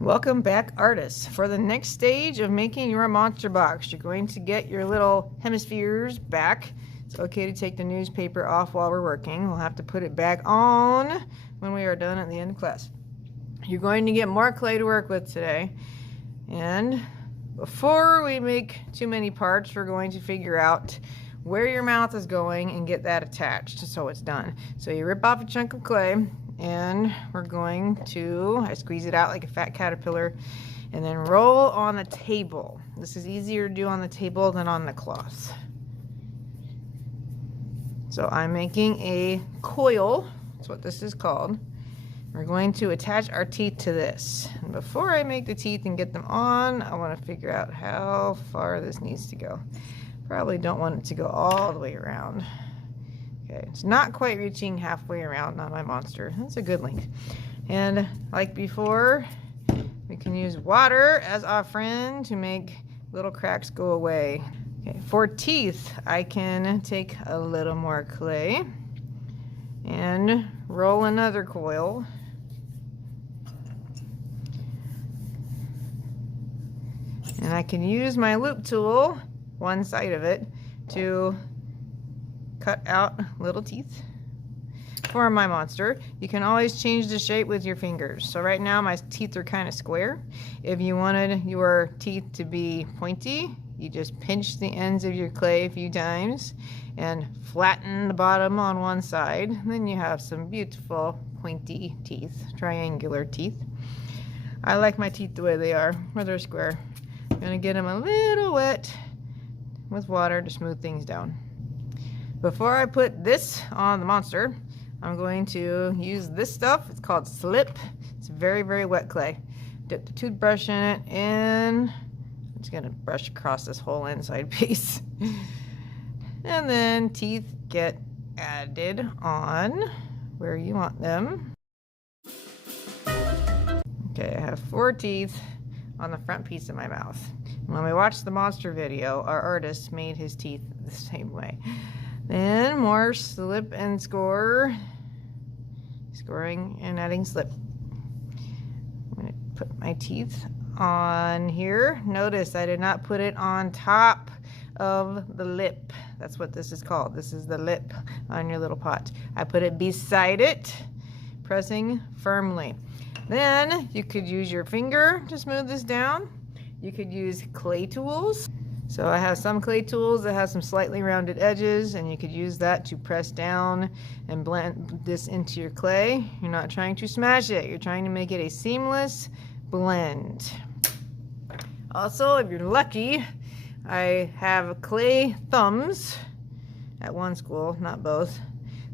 Welcome back, artists. For the next stage of making your monster box, you're going to get your little hemispheres back. It's okay to take the newspaper off while we're working. We'll have to put it back on when we are done at the end of class. You're going to get more clay to work with today. And before we make too many parts, we're going to figure out where your mouth is going and get that attached so it's done. So you rip off a chunk of clay, and we're going to, I squeeze it out like a fat caterpillar, and then roll on the table. This is easier to do on the table than on the cloth. So I'm making a coil, that's what this is called. We're going to attach our teeth to this. And before I make the teeth and get them on, I want to figure out how far this needs to go. Probably don't want it to go all the way around. Okay, it's not quite reaching halfway around on my monster. That's a good length. And like before, we can use water as our friend to make little cracks go away. Okay, for teeth, I can take a little more clay and roll another coil. And I can use my loop tool, one side of it, to cut out little teeth for my monster. You can always change the shape with your fingers. So right now my teeth are kind of square. If you wanted your teeth to be pointy, you just pinch the ends of your clay a few times and flatten the bottom on one side. Then you have some beautiful pointy teeth, triangular teeth. I like my teeth the way they are, where they're square. I'm gonna get them a little wet with water to smooth things down. Before I put this on the monster, I'm going to use this stuff. It's called slip. It's very, very wet clay. Dip the toothbrush in it, and I'm just gonna brush across this whole inside piece. And then teeth get added on where you want them. Okay, I have 4 teeth on the front piece of my mouth. When we watched the monster video, our artist made his teeth the same way. Then more slip and score. Scoring and adding slip. I'm going to put my teeth on here. Notice I did not put it on top of the lip. That's what this is called. This is the lip on your little pot. I put it beside it, pressing firmly. Then you could use your finger to smooth this down. You could use clay tools. So I have some clay tools that have some slightly rounded edges, and you could use that to press down and blend this into your clay. You're not trying to smash it. You're trying to make it a seamless blend. Also, if you're lucky, I have clay thumbs at one school, not both.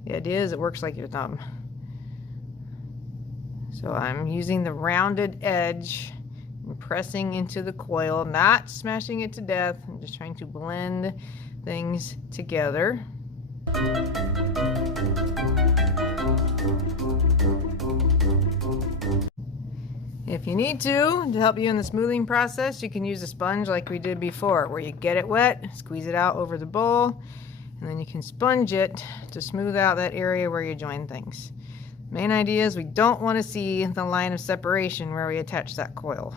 The idea is it works like your thumb. So I'm using the rounded edge and pressing into the coil, not smashing it to death. I'm just trying to blend things together. If you need to help you in the smoothing process, you can use a sponge like we did before, where you get it wet, squeeze it out over the bowl, and then you can sponge it to smooth out that area where you join things. Main idea is we don't want to see the line of separation where we attach that coil.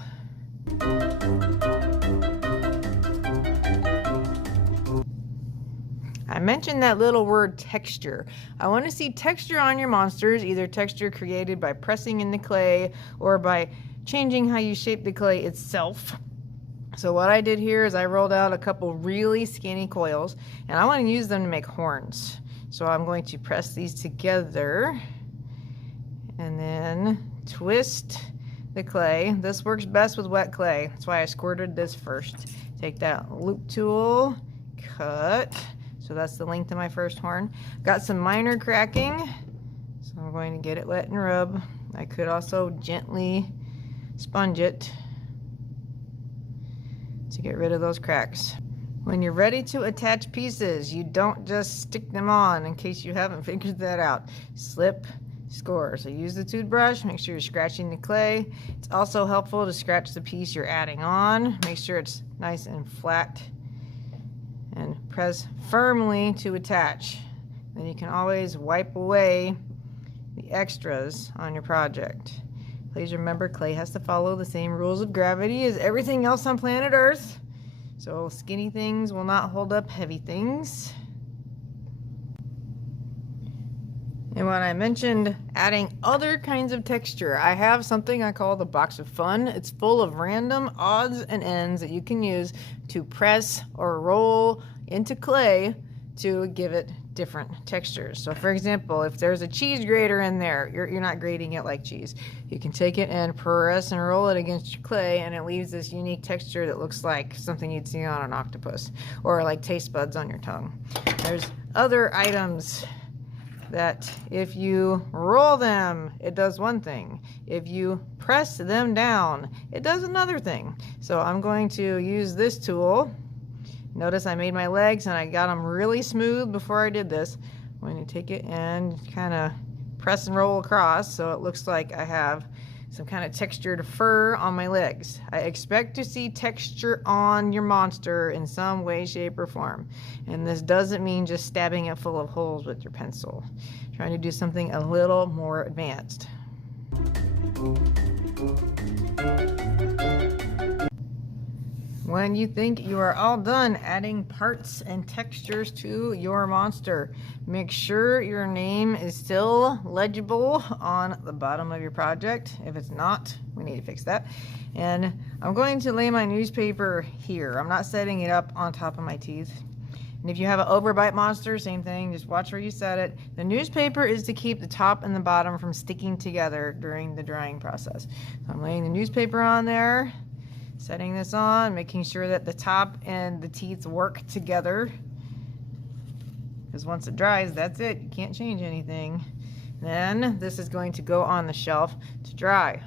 I mentioned that little word texture. I want to see texture on your monsters, either texture created by pressing in the clay or by changing how you shape the clay itself. So what I did here is I rolled out a couple really skinny coils, and I want to use them to make horns. So I'm going to press these together and then twist the clay. This works best with wet clay. That's why I squirted this first. Take that loop tool, cut. So that's the length of my first horn. Got some minor cracking, so I'm going to get it wet and rub. I could also gently sponge it to get rid of those cracks. When you're ready to attach pieces, you don't just stick them on, in case you haven't figured that out. Slip, score. So use the toothbrush, make sure you're scratching the clay. It's also helpful to scratch the piece you're adding on. Make sure it's nice and flat, and press firmly to attach. Then you can always wipe away the extras on your project. Please remember, clay has to follow the same rules of gravity as everything else on planet Earth. So skinny things will not hold up heavy things. And when I mentioned adding other kinds of texture, I have something I call the box of fun. It's full of random odds and ends that you can use to press or roll into clay to give it different textures. So for example, if there's a cheese grater in there, you're not grating it like cheese. You can take it and press and roll it against your clay, and it leaves this unique texture that looks like something you'd see on an octopus, or like taste buds on your tongue. There's other items that if you roll them, it does one thing. If you press them down, it does another thing. So I'm going to use this tool. Notice I made my legs and I got them really smooth before I did this. I'm going to take it and kind of press and roll across so it looks like I have some kind of textured fur on my legs. I expect to see texture on your monster in some way, shape, or form. And this doesn't mean just stabbing it full of holes with your pencil. Trying to do something a little more advanced. When you think you are all done adding parts and textures to your monster, make sure your name is still legible on the bottom of your project. If it's not, we need to fix that. And I'm going to lay my newspaper here. I'm not setting it up on top of my teeth. And if you have an overbite monster, same thing, just watch where you set it. The newspaper is to keep the top and the bottom from sticking together during the drying process. So I'm laying the newspaper on there. Setting this on, making sure that the top and the teeth work together. Because once it dries, that's it. You can't change anything. Then this is going to go on the shelf to dry.